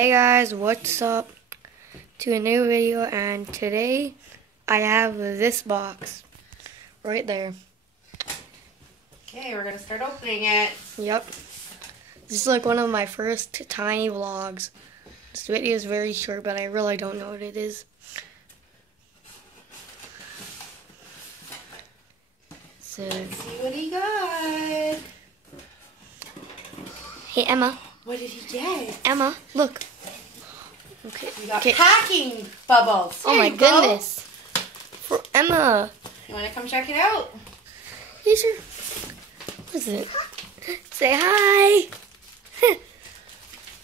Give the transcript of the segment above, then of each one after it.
Hey guys, what's up? To a new video, and today I have this box right there. Okay, we're gonna start opening it. Yep. This is like one of my first tiny vlogs. This video is very short, but I really don't know what it is. So, Let's see what he got. hey Emma. What did he get? Emma, look. Okay. We got Okay. packing bubbles. Oh Here my you go. goodness. For Emma. You wanna come check it out? These are. What is it? Say hi.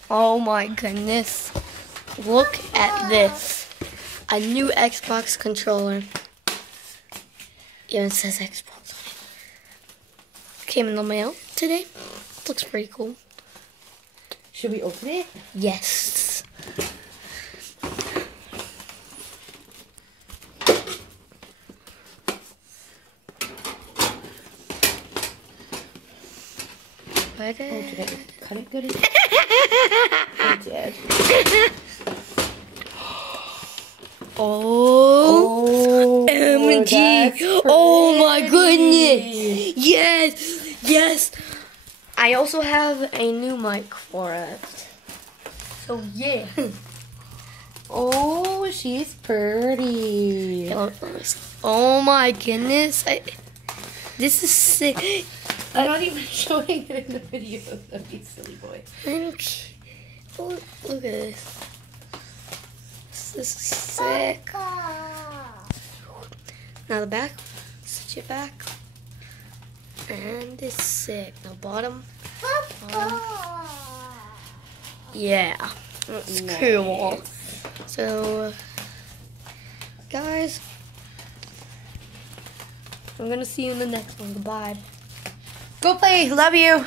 Oh my goodness. Look at this. A new Xbox controller. Even says Xbox on it. Came in the mail today. Looks pretty cool. Should we open it? Yes. Oh, did I cut it good? I did. Oh, OMG. that's Oh my pretty. goodness. Yes. Yes. I also have a new mic for it. So yeah. Oh, she's pretty. Oh my goodness. This is sick. I'm not even showing it in the video. That'd be silly boy. Look at this. This is sick. Now the back. Stitch it back. And it's sick. Now bottom. Yeah. That's Nice. cool. So, guys, I'm gonna see you in the next one. Goodbye. Go play. Love you.